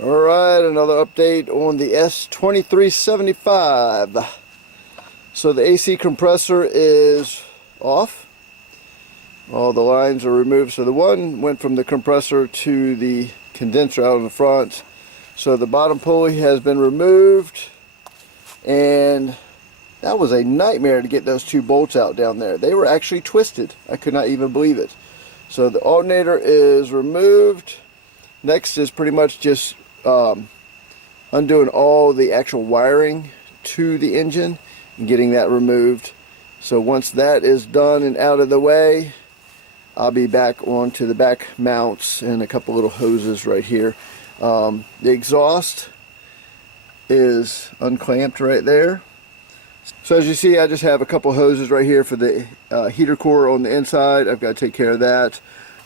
Alright, another update on the s2375. So the AC compressor is off. All the lines are removed. So the one went from the compressor to the condenser out in the front. So the bottom pulley has been removed, and that was a nightmare to get those two bolts out down there. They were actually twisted. I could not even believe it. So the alternator is removed. Next is pretty much just undoing all the actual wiring to the engine and getting that removed. So once that is done and out of the way, I'll be back onto the back mounts and a couple little hoses right here. The exhaust is unclamped right there. So as you see, I just have a couple hoses right here for the heater core on the inside. I've got to take care of that.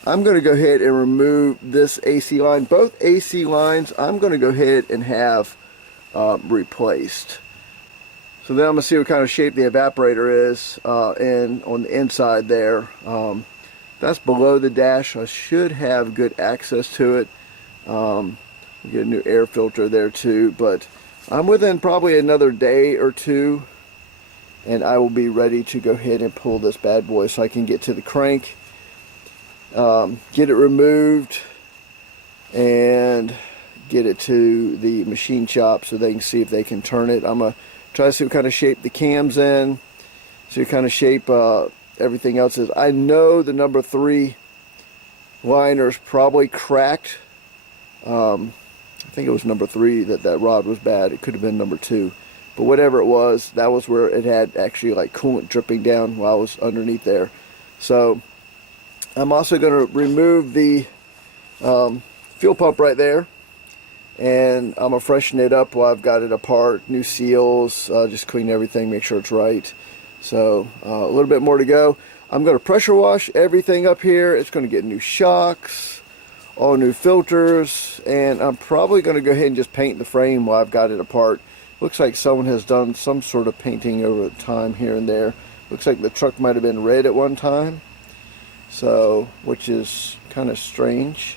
I'm going to go ahead and remove this AC line. Both AC lines I'm going to go ahead and have replaced. So then I'm going to see what kind of shape the evaporator is and on the inside there. That's below the dash. I should have good access to it. Get a new air filter there too, but I'm within probably another day or two and I will be ready to go ahead and pull this bad boy so I can get to the crank, get it removed, and get it to the machine shop so they can see if they can turn it. I'm going to try to see what kind of shape the cam's in, see what kind of shape everything else is. I know the number 3 liner's probably cracked. I think it was number 3 that rod was bad. It could have been number 2. But whatever it was, that was where it had actually like coolant dripping down while I was underneath there. So I'm also going to remove the fuel pump right there, and I'm going to freshen it up while I've got it apart. New seals, just clean everything, make sure it's right. So a little bit more to go. I'm going to pressure wash everything up here. It's going to get new shocks, all new filters, and I'm probably going to go ahead and just paint the frame while I've got it apart. Looks like someone has done some sort of painting over time here and there. Looks like the truck might have been red at one time, so which is kind of strange.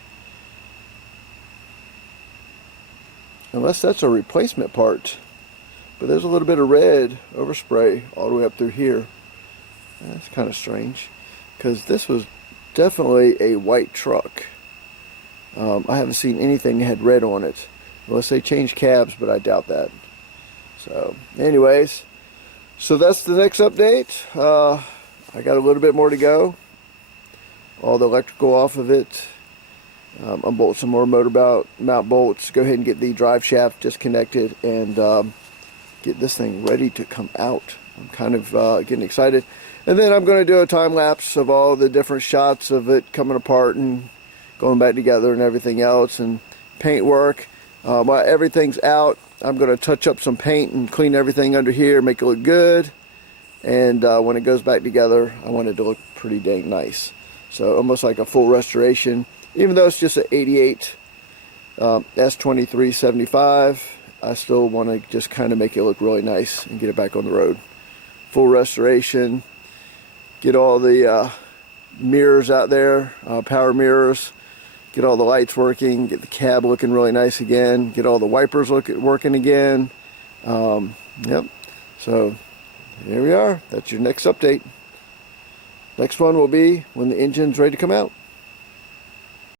Unless that's a replacement part. But there's a little bit of red overspray all the way up through here. That's kind of strange, because this was definitely a white truck. I haven't seen anything that had red on it, unless they changed cabs, but I doubt that. So anyways, so that's the next update. I got a little bit more to go. All the electrical off of it. Unbolt some more motor mount bolts. Go ahead and get the drive shaft disconnected and get this thing ready to come out. I'm kind of getting excited. And then I'm going to do a time lapse of all the different shots of it coming apart and going back together and everything else, and paint work. While everything's out, I'm going to touch up some paint and clean everything under here, make it look good. And when it goes back together, I want it to look pretty dang nice. So almost like a full restoration. Even though it's just an 88 s2375, I still want to just kind of make it look really nice and get it back on the road. Full restoration. Get all the mirrors out there, power mirrors. Get all the lights working. Get the cab looking really nice again. Get all the wipers working again. Yep. So here we are. That's your next update. Next one will be when the engine's ready to come out.